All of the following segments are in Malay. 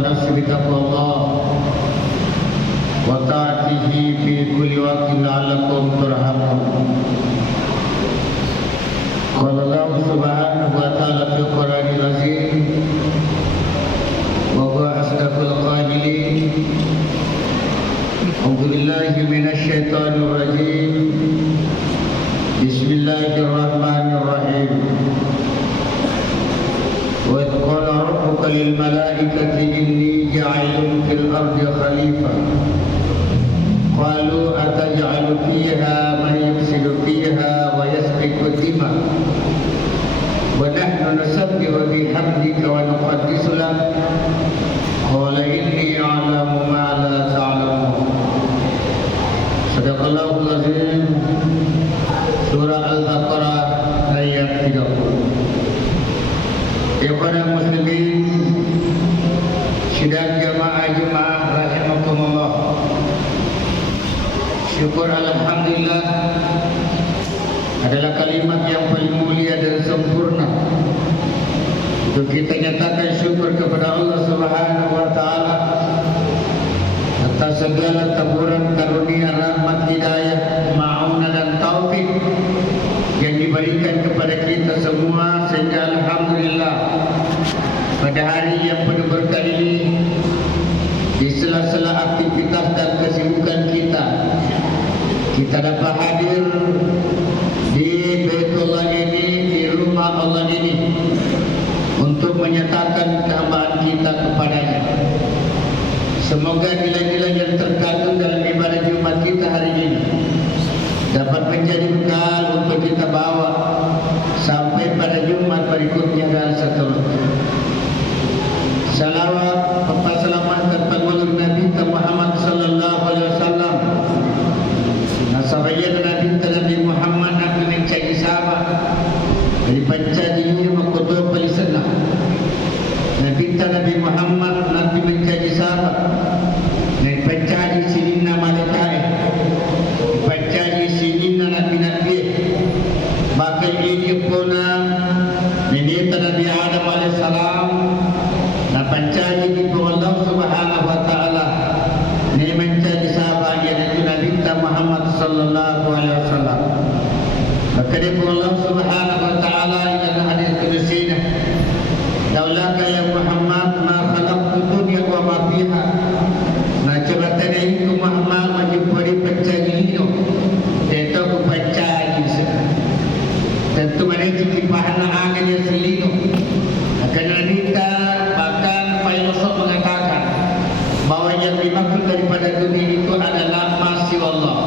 ونفسي بتقوى الله وطاعته في كل وقت لعلكم ترحمون. قال الله سبحانه وتعالى في القرآن العظيم وهو أصدق القائلين: أعوذ بالله من الشيطان الرجيم بسم الله الرحمن الرحيم. وإذ قال ربك للملائكة إني جاعل في الأرض خليفة قالوا أتجعل فيها من يفسد فيها ويسفك الدماء ونحن نسبح بحمدك ونقدس لك قال إني أعلم ما لا تعلمون. صدق الله العظيم. Surah Al-Baqarah ayat 30. Ikhwanul muslimin sidang jamaah Jumat rahimakumullah. Syukur alhamdulillah adalah kalimat yang paling mulia dan sempurna. Untuk kita nyatakan syukur kepada Allah Subhanahu wa taala atas segala teguran karunia, rahmat, hidayah, ma'unah dan taufik yang diberikan kepada kita semua, sehingga alhamdulillah pada hari yang penuh berkah ini, di sela-sela aktivitas dan kesibukan kita dapat hadir di Baitullah ini, di rumah Allah ini, untuk menyatakan kehambaan kita kepadanya. Semoga nilai-nilai yang terkandung dalam ibadah Jumat kita hari ini dapat menjadi bekal untuk kita bawa sampai pada Jumat berikutnya dan seterusnya. Salawat, selamat kepada Nabi Muhammad sallallahu alaihi wasallam. Nasabaya Nabi Muhammad akan mencari sahabat dari pancadi makutu palisana. Nabi Muhammad nanti mencari sahabat dan pancadi sinina malaikat, pancadi sinina nabi-nabi. Bahkan ini pun minta Nabi Adam alaihissalam na pancadi di Allah Subhanahu wa taala ni mencari sahabat yaitu Nabi Muhammad sallallahu alaihi wasallam. Maka dia Allah Subhanahu wa taala yang hadis kudusinya, "Laulaka ya Muhammad ma khalaqtu dunya wa ma fiha." Nah, coba tanya itu Muhammad menjadi pencari itu. Dia tahu pencari tentu mereka kipahana angin yang selino. Karena kita bahkan filosof mengatakan bahwa yang dimaksud daripada dunia itu adalah masih Allah.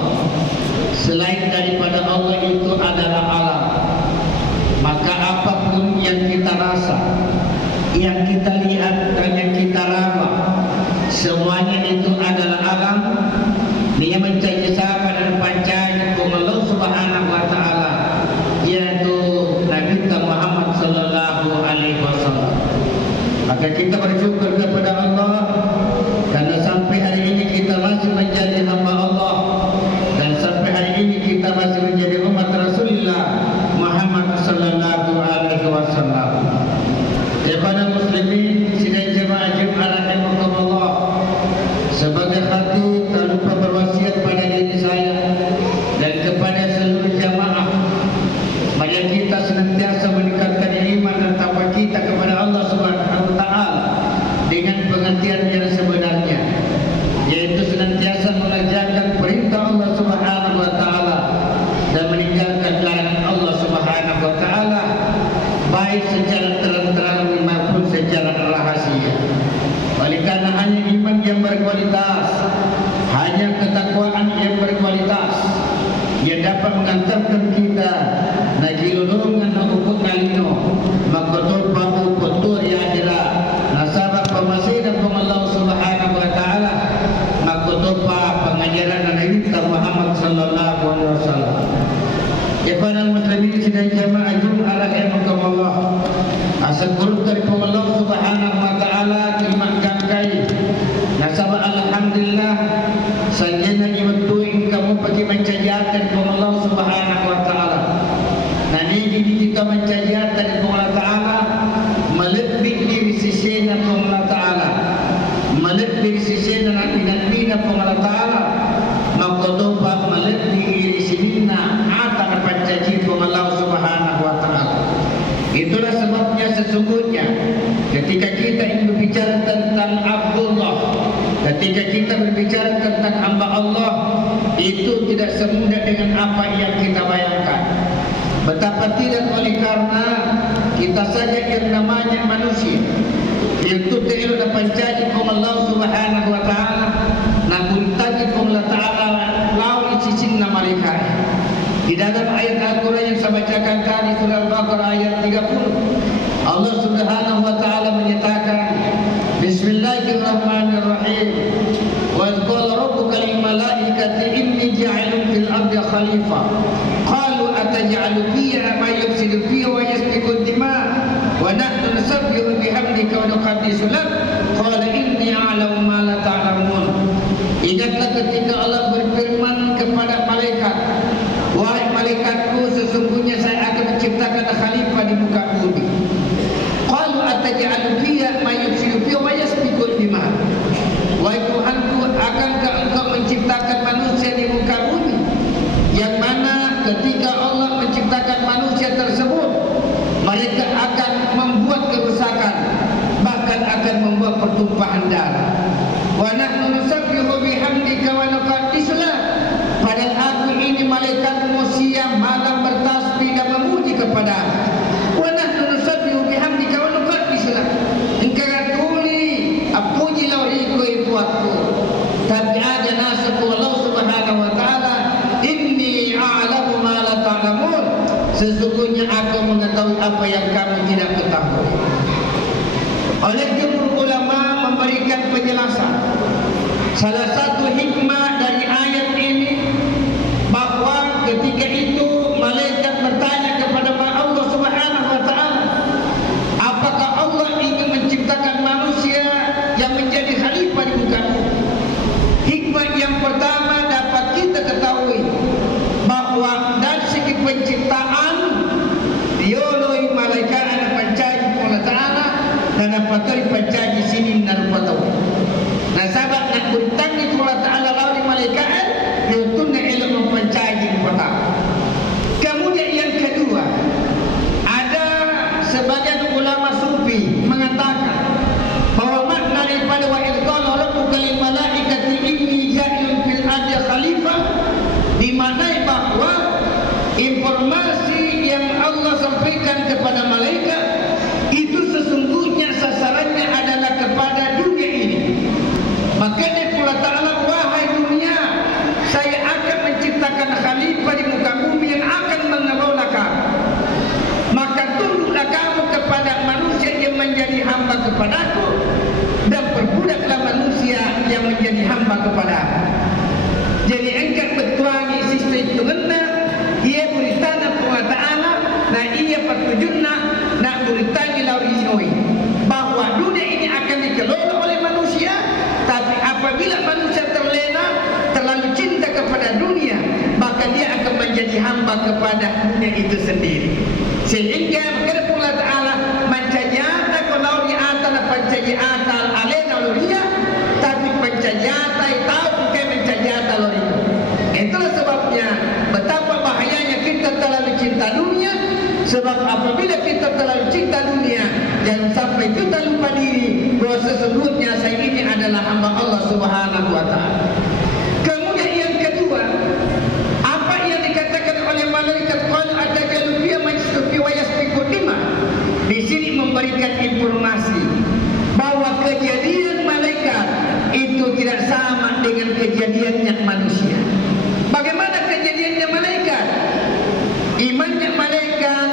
Selain daripada Allah itu adalah alam. Maka apapun yang kita rasa, yang kita lihat dan yang kita raba, semuanya itu adalah alam. Dia mencari sahabat dan pancari Allah Subhanahu wa taala, yaitu Nabi Muhammad sallallahu alaihi wasallam. Maka kita bersyukur kepada Allah karena sampai hari ini kita masih menjadi hamba Allah, dan sampai hari ini kita masih menjadi umat Rasulullah Muhammad sallallahu alaihi wasallam. Kepada muslimin sidang jemaah Jumat rahimakumullah, sebagai khatib tak lupa berwasiat pada diri saya dan kepada seluruh jamaah, mari kita senantiasa meningkatkan iman dan takwa kita kepada Allah Subhanahu wa taala dengan pengertian yang sebenarnya, yaitu senantiasa mengerjakan perintah Allah Subhanahu wa taala dan meninggalkan larangan Allah Subhanahu wa taala, baik secara terang-terangan maupun secara rahasia. Oleh karena hanya iman yang berkualitas, hanya ketakwaan yang berkualitas yang dapat mengantarkan kita najilulungan ukut nalino makotor pamu kotor ya adira nasabah pemasih dan Allah Subhanahu wa taala makotor pa pengajaran Nabi Muhammad sallallahu alaihi wasallam. Ikhwanul muslimin sidang jamaah Jumat rahimakumullah, asal guru dari Allah Subhanahu wa taala terima kasih. Nasabah alhamdulillah sanjana iwatuin kamu pergi mencajiatan Allah Subhanahu wa taala. Nani kita mencajiatan Allah taala melebih di sisi Allah taala. Itulah sebabnya sesungguhnya ketika kita ingin berbicara tentang Abdullah, ketika kita berbicara tentang hamba Allah, itu tidak semudah dengan apa yang kita bayangkan. Betapa tidak, oleh karena kita saja yang namanya manusia itu tidak ada pancaji kum Allah Subhanahu wa taala na kuntaji kum Allah taala lawan cicinna malaikat. Di dalam ayat Al-Quran yang saya bacakan tadi, surah Al-Baqarah ayat 30, Allah Subhanahu wa taala menyatakan, Bismillahirrahmanirrahim. Wa qala rabbuka lil malaikati inni ja'ilun fil ardi khalifah. Qalu ataj'alu fiha ma yufsidu fiha wa yasfiku ad-dima' wa nahnu nusabbihu bihamdika wa nuqaddisu lak. Qala inni a'lamu ma la ta'lamun. Ingatlah ketika Allah berfirman kepada malaikat, wahai malaikatku, sesungguhnya saya akan menciptakan khalifah di muka bumi. Qalu ataj'alu fiha ma yufsidu fiha wa yasfiku ad-dima'. Wahai Tuhanku, akankah engkau menciptakan manusia di muka bumi yang mana ketika Allah menciptakan manusia tersebut mereka akan membuat kerusakan, bahkan akan membuat pertumpahan darah. Wa nahnu nusabbihu bihamdika wa nuqaddisu lak. Padahal aku ini malaikatmu siang malam bertasbih dan memuji kepadamu. Wa nahnu nusabbihu bihamdika wa nuqaddisu lak. Engkau tuli puji lauriku buatku. Tapi ada nasaku Allah Subhanahu wa taala, inni a'lamu ma la ta'lamun. Sesungguhnya aku mengetahui apa yang kamu tidak ketahui. Oleh jumhur ulama memberikan penjelasan, salah satu hikmah dari ayat ini bahwa ketika itu malaikat bertanya kepada Allah Subhanahu wa taala, apakah Allah ingin menciptakan manusia yang menjadi khalifah di muka bumi? Hikmah yang pertama dapat kita ketahui bahwa dari segi penciptaan dioloi malaikat ada pancaji Allah taala dan dapat dari pancaji sini narupatawi. Nah sahabat nak bertanya Allah taala lawan malaikat itu nak ilmu pancaji pertama. Kemudian yang kedua, ada sebagian ulama sufi mengatakan bahwa makna daripada wa idh qala rabbuka lil malaikati inni ja'ilun fil ardi khalifah dimaknai bahwa informasi yang Allah sampaikan kepada malaikat itu sesungguhnya sasarannya adalah kepada dunia ini. Makanya Allah Ta'ala, wahai dunia, saya akan menciptakan khalifah di muka bumi yang akan mengelola kamu. Maka tunduklah kamu kepada manusia yang menjadi hamba kepadaku dan perbudaklah manusia yang menjadi hamba kepadaku. Jadi engkau bertuangi sistem itu kena, ia beritana Allah Ta'ala, nah ia pertujunna, nak beritangi laurinoi bahwa dunia ini akan dikelola oleh manusia. Tapi apabila manusia terlena, terlalu cinta kepada dunia, maka dia akan menjadi hamba kepada dunia itu sendiri. Sehingga kepada Allah Ta'ala mencajata kalau di atas pencajata alena luria, tapi pencajata tahu bukan mencajata loriku. Itulah sebabnya betapa bahayanya kita terlalu cinta dunia. Sebab apabila kita terlalu cinta dunia, jangan sampai kita lupa diri bahwa sesungguhnya saya ini adalah hamba Allah Subhanahu wa taala. Kemudian yang kedua, apa yang dikatakan oleh malaikat qul atajalu fiha majstufi wa yasfiku dima. Di sini memberikan informasi bahwa kejadian malaikat itu tidak sama dengan kejadiannya manusia. Bagaimana kejadiannya malaikat? Imannya malaikat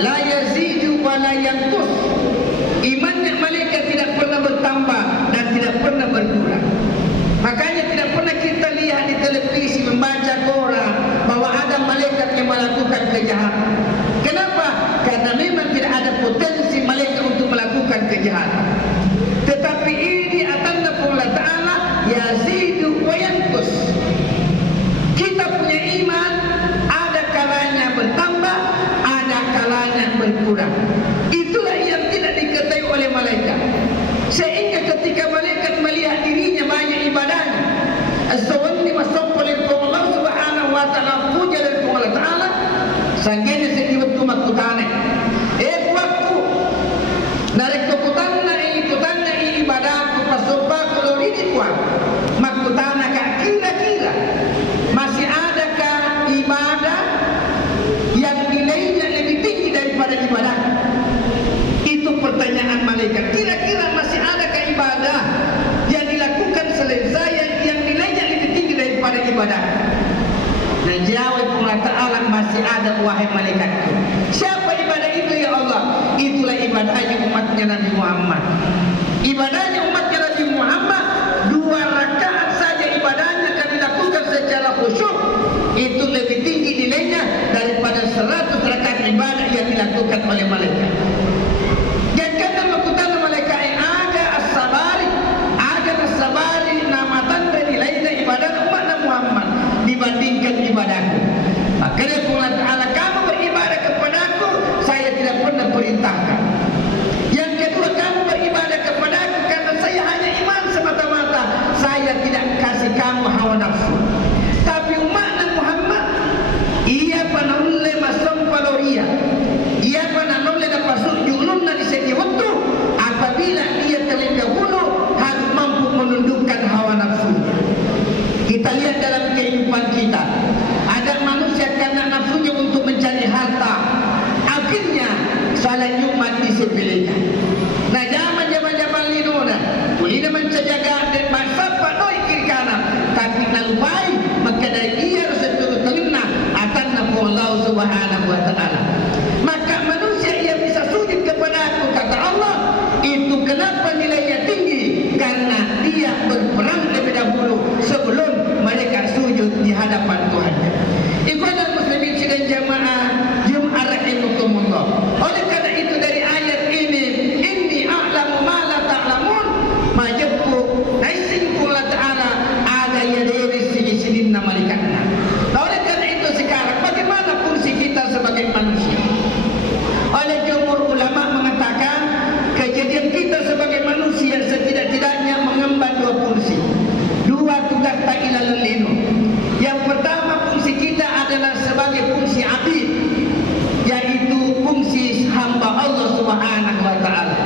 la yazidu wa la yanqus. Imannya malaikat tidak pernah bertambah dan tidak pernah berkurang. Makanya tidak pernah kita lihat di televisi membaca koran bahwa ada malaikat yang melakukan kejahatan. Kenapa? Karena memang tidak ada potensi malaikat untuk melakukan kejahatan. Tetapi ini atanda Allah Ta'ala yazidu wa yanqus. Kita punya iman, ada kalanya bertambah, ada kalanya berkurang. Itulah yang tidak diketahui oleh malaikat. Sehingga ketika malaikat melihat dirinya banyak ibadahnya, as-sawani wa sawfalil Allah Subhanahu wa ta'ala puja dari Allah Ta'ala, sanggenya ibadahnya umatnya Nabi Muhammad. Ibadahnya umatnya Nabi Muhammad 2 rakaat saja ibadahnya akan dilakukan secara khusyuk, itu lebih tinggi nilainya daripada 100 rakaat ibadah yang dilakukan oleh malaikat. Dan kata makutana malaikat ada as-sabari nama tanda nilainya ibadah umat Nabi Muhammad dibandingkan ibadahku. Maka Allah Ta'ala, kamu beribadah kepadaku, saya tidak pernah perintahkan. Yang kedua, kamu beribadah kepadaku karena saya hanya iman semata-mata, saya tidak kasih kamu hawa nafsu. Tapi umat Nabi Muhammad, ia panaule masam paloria, ia panaule na pasuk julum na disedi waktu, apabila ia terlebih dahulu harus mampu menundukkan hawa nafsunya. Kita lihat dalam kehidupan kita, ada manusia karena nafsunya untuk mencari harta, akhirnya salat Jumat disepelekan. Nah, zaman linona, kulina menjaga dan masapa noi kiri kanan, tapi nalupai maka dari ia harus terkena akan nabi Allah Subhanahu wa Ta'ala. Maka manusia yang bisa sujud kepada aku, kata Allah, itu kenapa nilainya tinggi? Karena dia berperang lebih dahulu sebelum mereka sujud di hadapan Tuhannya. Ikhwanul muslimin sidang jamaah Jumat rahimakumullah. Oleh karena itu dari ayat ini, inni a'lamu ma la ta'lamun, majabku naising Allah Ta'ala ada yadiri sini namalikatina. Oleh karena itu sekarang bagaimana fungsi kita sebagai manusia? Oleh jumhur ulama mengatakan kejadian kita sebagai manusia setidak-tidaknya mengemban 2 fungsi, 2 tugas tak ilal linu. Yang pertama, fungsi kita adalah sebagai fungsi abid, yaitu fungsi hamba Allah Subhanahu wa Ta'ala.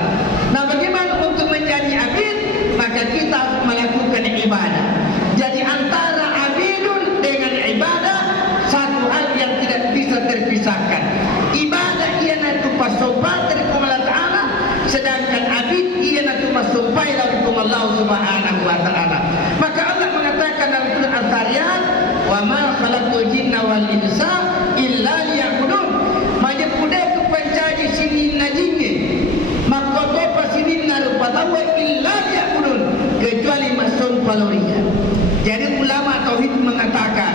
Nah, bagaimana untuk menjadi abid? Maka kita harus melakukan ibadah. Jadi antara abidun dengan ibadah satu hal yang tidak bisa terpisahkan. Ibadah ia nanti pasobat dari Allah Ta'ala, sedangkan abid ia nanti pasobai dari Allah Subhanahu wa Ta'ala. Maka Allah mengatakan dalam surah Al-Zariyat, wa ma khalaqtul jinna wal insa illa liya'budun. Majapudai kepancaji sini najinge makotopa sini narupatawa illa liya'budun, kecuali masun paloria. Jadi ulama tauhid mengatakan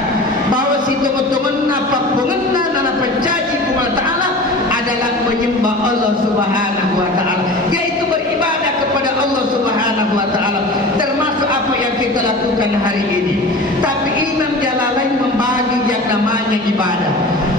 bahwa si teman-teman napa pengenna nana pencaji Allah Ta'ala adalah menyembah Allah Subhanahu wa Ta'ala, yaitu beribadah kepada Allah Subhanahu wa Ta'ala, termasuk apa yang kita lakukan hari ini. Tapi Imam Jalalain membagi yang namanya ibadah.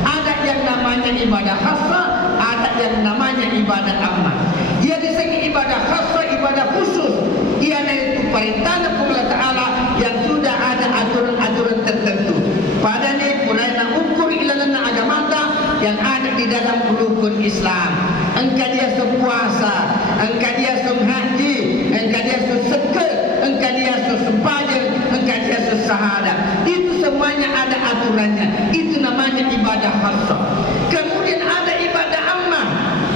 Ada yang namanya ibadah khassa, ada yang namanya ibadah ammah. Ia disebut ibadah khassa, ibadah khusus. Ia yaitu perintah Allah Ta'ala yang sudah ada aturan-aturan tertentu. Padanya mulai ukur ilalan agamata yang ada di dalam rukun Islam. Engkau dia sepuasa, engkau dia semhaji, engkau dia sesekal, engkau dia sesempajar, engkau dia sesahada. Itu semuanya ada aturannya. Itu namanya ibadah khassa. Kemudian ada ibadah ammah,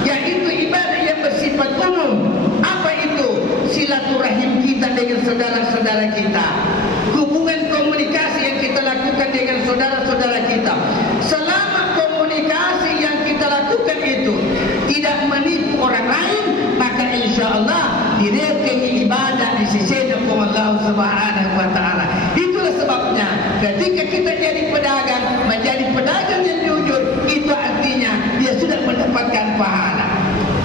yaitu ibadah yang bersifat umum. Apa itu? Silaturahim kita dengan saudara-saudara kita, hubungan komunikasi yang kita lakukan dengan saudara-saudara kita. Selama komunikasi yang kita lakukan itu tidak menipu orang lain, maka insya Allah direkeni ibadah di sisi Allah Subhanahu wa Ta'ala. Itulah sebabnya ketika kita jadi pedagang, menjadi pedagang yang jujur, itu artinya dia sudah mendapatkan pahala.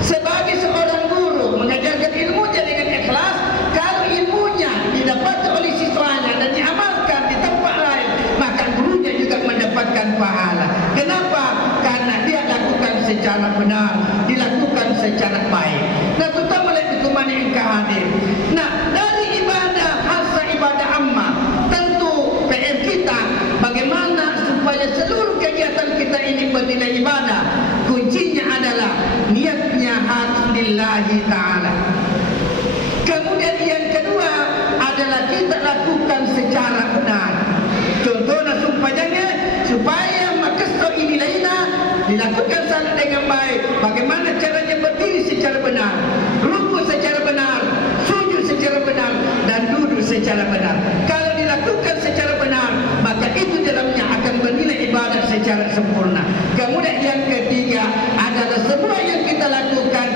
Sebagai seorang guru mengajarkan ilmunya dengan ikhlas, kalau ilmunya didapat oleh siswanya dan diamalkan di tempat lain, maka gurunya juga mendapatkan pahala. Kenapa? Karena dia lakukan secara benar, dilakukan secara baik. Nah, terutama oleh teman yang hadir. Nah, dari ibadah khassa, ibadah ammah, tentu PR kita bagaimana supaya seluruh kegiatan kita ini bernilai ibadah. Kuncinya adalah niatnya lillahi ta'ala. Kemudian yang kedua adalah kita lakukan secara benar. Contohnya sumpahnya supaya makasih ini lainnya dilakukan salat dengan baik. Bagaimana caranya berdiri secara benar, rukuk secara benar, sujud secara benar, dan duduk secara benar. Kalau dilakukan secara benar, maka itu dalamnya akan bernilai ibadah secara sempurna. Kemudian yang ketiga adalah semua yang kita lakukan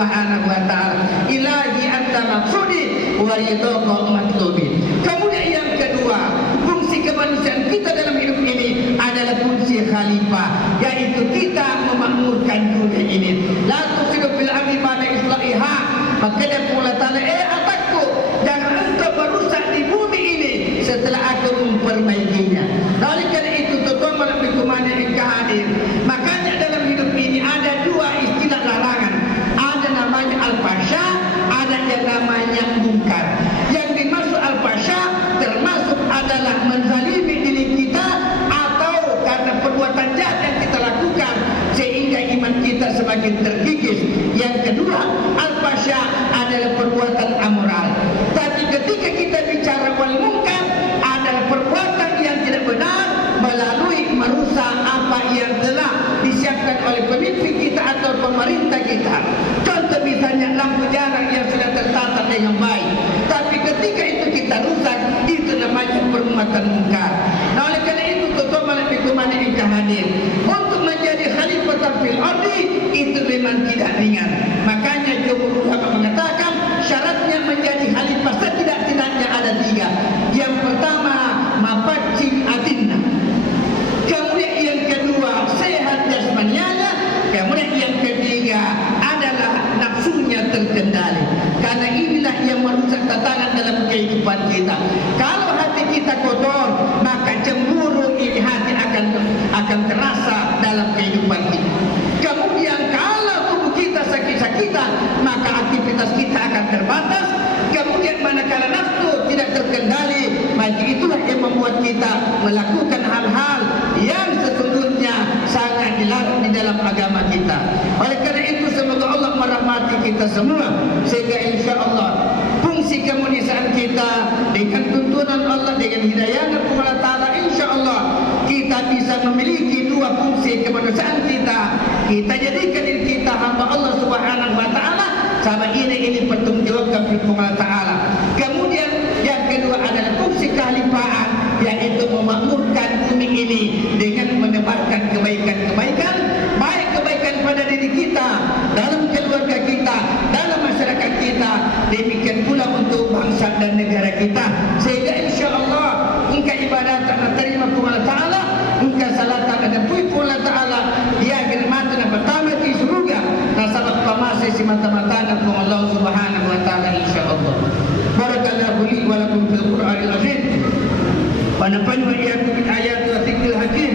Subhanahu wa ta'ala. Ilahi anta maksudi wa ridhaka matlubi. Kemudian yang kedua, fungsi kemanusiaan kita dalam hidup ini adalah fungsi khalifah, yaitu kita memakmurkan dunia ini. La tusidu fil ardi ba'da islahiha. Maka dia pula tanya, atakku, jangan engkau merusak di bumi ini setelah aku memperbaikinya. Oleh kerana itu, tuan-tuan dan puan yang hadir, makanya dalam hidup ini ada dua istilah larangan. Ada namanya al-fasha, ada yang namanya munkar. Yang dimaksud al-fasha termasuk adalah menzalimi diri kita atau karena perbuatan jahat yang kita lakukan sehingga iman kita semakin terkikis. Yang kedua, al-fasha adalah perbuatan amoral. Tapi ketika kita bicara wal munkar adalah perbuatan yang tidak benar melalui merusak apa yang telah disiapkan oleh pemimpin kita atau pemerintah kita. Contoh misalnya lampu jalan yang sudah tertata dengan baik, tapi ketika itu kita rusak, itu namanya perbuatan munkar. Nah, oleh kerana itu tuan-tuan yang hadir, untuk menjadi khalifah fil ardi itu memang tidak ringan. Makanya jumhur ulama mengatakan syaratnya menjadi khalifah setidak-tidaknya ada tiga. Yang pertama, mafacin adinna. Kemudian yang kedua, sehat jasmanianya. Kemudian yang ketiga adalah nafsunya terkendali. Karena inilah yang merusak tatanan dalam kehidupan kita. Kalau hati kita kotor, maka cemburu ini hati akan terasa dalam kehidupan kita. Kemudian kalau tubuh kita sakit-sakitan, maka aktivitas kita akan terbatas. Kemudian manakala nafsu tidak terkendali, maka itulah yang membuat kita melakukan hal-hal yang sesungguhnya sangat dilarang di dalam agama kita. Oleh kerana itu, semoga Allah merahmati kita semua sehingga insya Allah fungsi kemanusiaan kita dengan tuntunan Allah, dengan hidayah Allah Ta'ala, insya Allah kita bisa memiliki dua fungsi kemanusiaan kita. Kita jadikan diri kita hamba Allah Subhanahu wa Ta'ala, sama ini pertanggungjawabkan firman Allah Ta'ala. Kemudian yang kedua adalah fungsi kekhalifahan, yaitu memakmurkan bumi ini dengan menebarkan kebaikan-kebaikan, baik kebaikan pada diri kita, dalam keluarga kita, dalam masyarakat kita, demikian pula untuk bangsa dan negara kita, sehingga insya Allah engkau ibadat dan terima Allah Ta'ala, engkau salatan dan puji Allah Ta'ala, dia firman pertama di surga nasabak pamase si mata-mata dan Allah Subhanahu wa Ta'ala insya Allah. Barakallahu li wa lakum fil Qur'anil azim wa nafa'ani wa iyyakum bil ayati wa dzikril hakim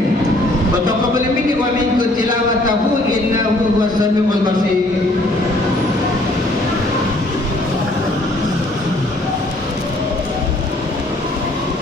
wa taqabbal minni wa minkum tilawatahu innahu huwas samiul basir.